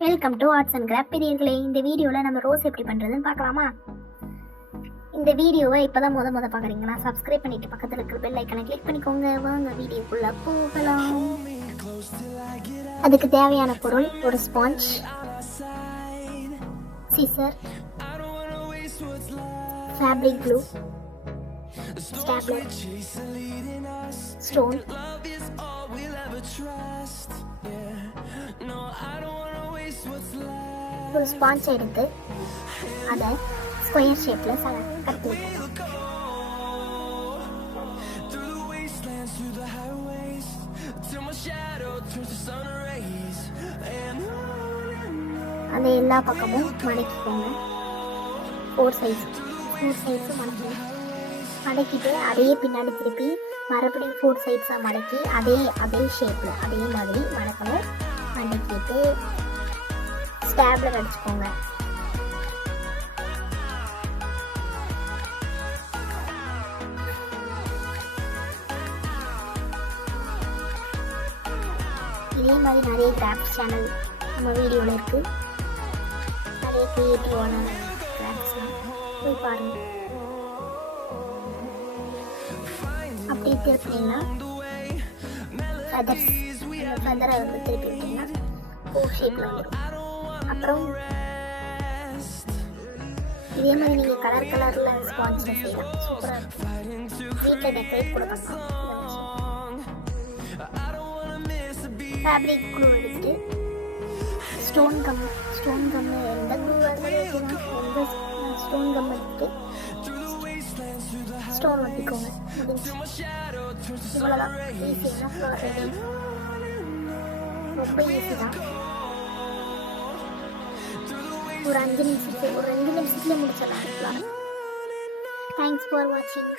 Welcome to arts and craft பிரியர்களே. இந்த வீடியோவில் நம்ம ரோஸ் எப்படி பண்ணுறதுன்னு பார்க்கலாமா? இந்த வீடியோவை இப்போ தான் முத பார்க்குறீங்கன்னா சப்ஸ்கிரைப் பண்ணிவிட்டு பக்கத்தில் இருக்கிற பெல் ஐக்கனை கிளிக் பண்ணிக்கோங்க. வாங்க வீடியோக்குள்ளே போகலாம். அதுக்கு தேவையான பொருள் ஒரு sponge, scissor, fabric glue, stapler, stone, ஒரு ஸ்பாஞ்ச் எடுத்து அதை ஸ்கொயர் ஷேப்பில் கட் பண்ணிக்கணும். அதை எல்லா பக்கமும் மடக்கிக்கோங்க. ஃபோர் சைஸும் மடக்கிட்டு அதையே பின்னாடி திருப்பி மறுபடியும் 4 சைட்ஸாக மடக்கி அதே ஷேப்பில் அதே மாதிரி மடக்கணும். மடக்கிட்டு ஸ்டாப்லர் அடிச்சுக்கோங்க. இதே மாதிரி நிறைய கிராஃப்ட் சேனல் நம்ம வீடியோவில் இருக்குது. நிறைய கிரியேட்டிவான கிராஃப்ட்ஸ்லாம் போய் பாருங்கள். அப்படி திருப்பினீங்கன்னா ஃபெதரை வந்து திருப்பி விட்டிங்கன்னா ஃபோர் ஷேப்பில் வந்துடும். அப்புறம் இதே மாதிரி நீங்கள் கலரில் ஸ்பான்ஸில் செய்யலாம். சூப்பராக இருக்கும். வீட்டில் டெக்கரேட் கூட பண்ணலாம். ஃபேப்ரிக் க்ளூ எடுத்துட்டு ஸ்டோன் கம் எந்த க்ளூவாக இருந்தாலும் எந்த ஸ்டோன் கம் எடுத்துட்டு ஸ்டோன் ஒட்டிக்கோங்க. இவ்வளோதான். ஈஸியான ஃப்ளவர் ரெடி. ரொம்ப ஈஸி தான். ஒரு 2 நிமிஷத்துல முடிச்சிடலாம். தேங்க்ஸ் ஃபார் வாட்சிங்.